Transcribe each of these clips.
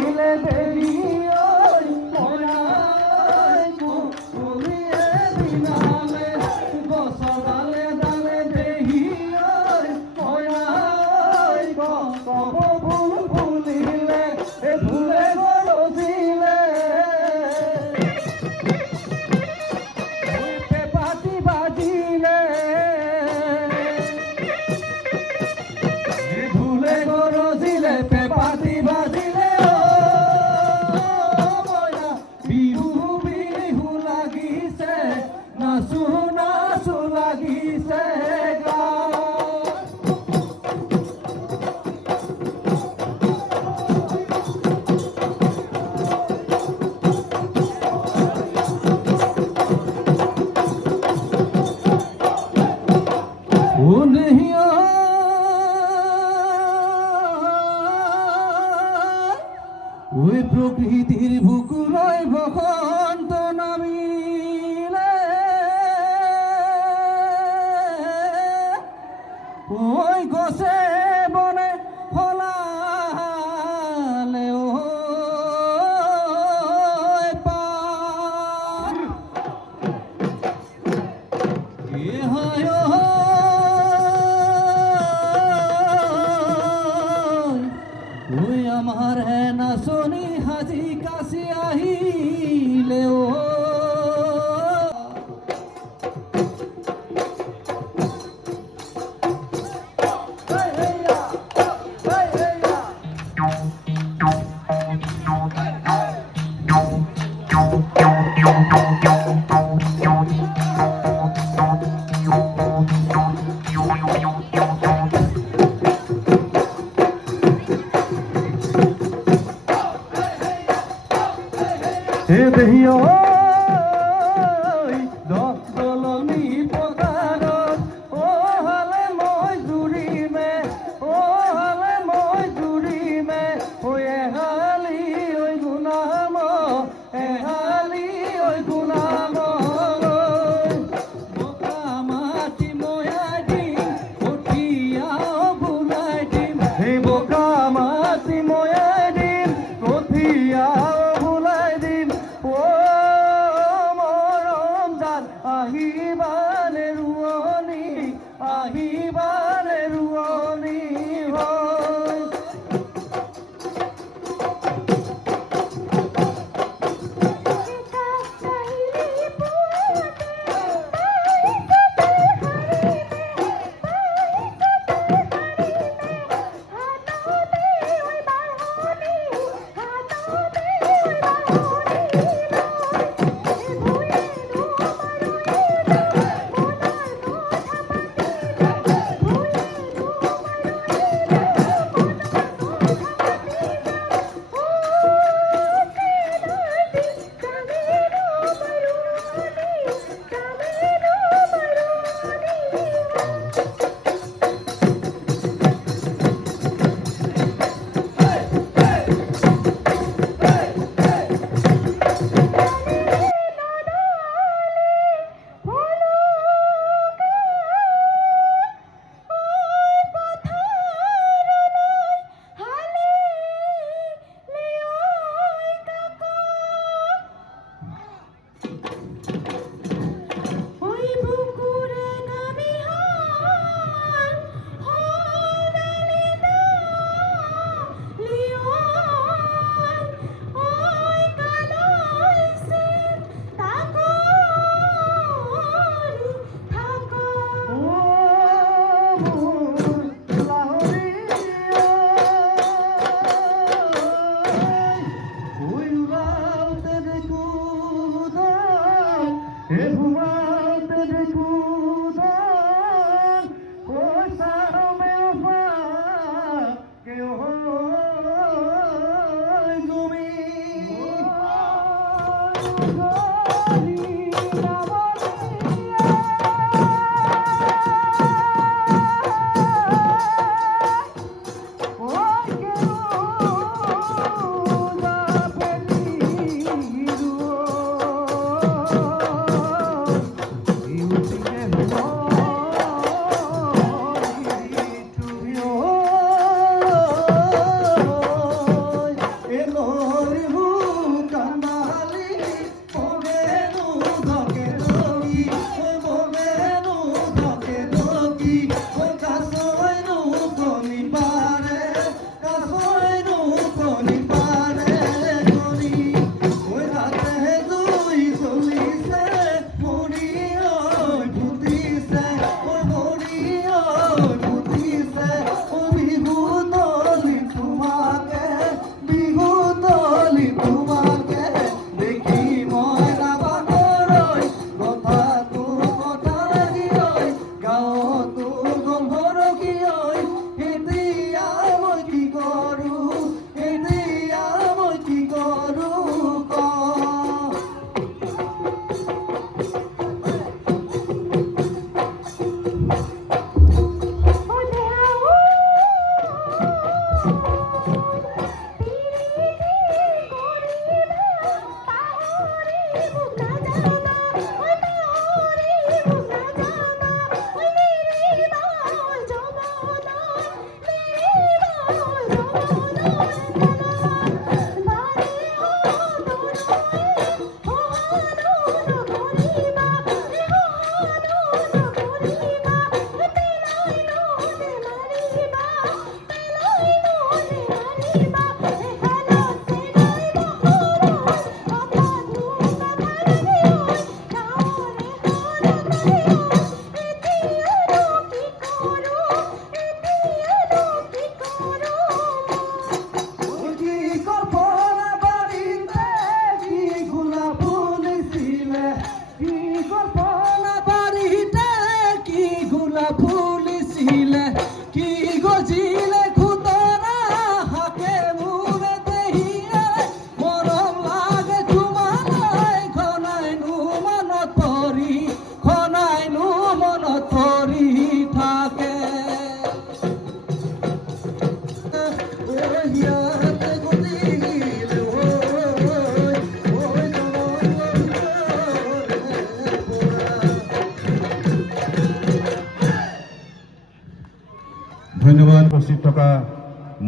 ফুলিলে দেহি ওই মনাই ফুলিয়ে দিনালে গছডালে ডালে দেহি ওই মনাই কব ফুল ফুলিলে এ ফুলে গৰজিলে পেপাটি বাজিলে ফুলে গৰজিলে পেপাটি বাজিলে মইনা বিহু বিহু লাগিছে নাচো নাচো লাগিছে ওই প্রকৃতির বুকুলয় বসন্ত নামিলে ওই গছে বনে ফলালে ওই পাত কি হয় ওই আমার হে নাচনি হাজি কাছে আহিলে ও দেহিও দলনি পথাৰত ও হালে মই জুৰিমে ও হালে মই জুৰিমে ঐ এহালি ঐ গুণাম এহালি ঐ গুণাম বোকা মাটি ময়াই দিম কঠিয়াও বুলাই দিম সেই বোকা মাটি ময়াই দিম কঠিয়াও আহিবানে ৰুৱনি আহিবানে ৰুৱনি হয়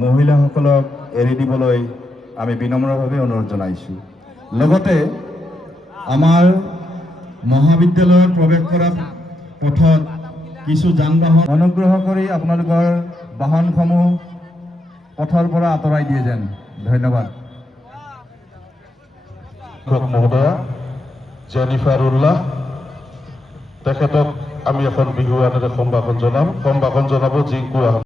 মহিলাসকলক এৰি দিবলৈ আমি বিনম্ৰভাৱে অনুৰোধ জনাইছোঁ। লগতে আমাৰ মহাবিদ্যালয়ত প্ৰৱেশ কৰা পথত কিছু যান বাহন অনুগ্ৰহ কৰি আপোনালোকৰ বাহনসমূহ পথৰ পৰা আঁতৰাই দিয়ে যেন। ধন্যবাদ। শিক্ষক মহোদয়া জেনিফাৰ উল্লাহ তেখেতক আমি এখন বিহুৱানেৰে সম্ভাষণ জনাম। সম্ভাষণ জনাব জিংকু আহমেদ।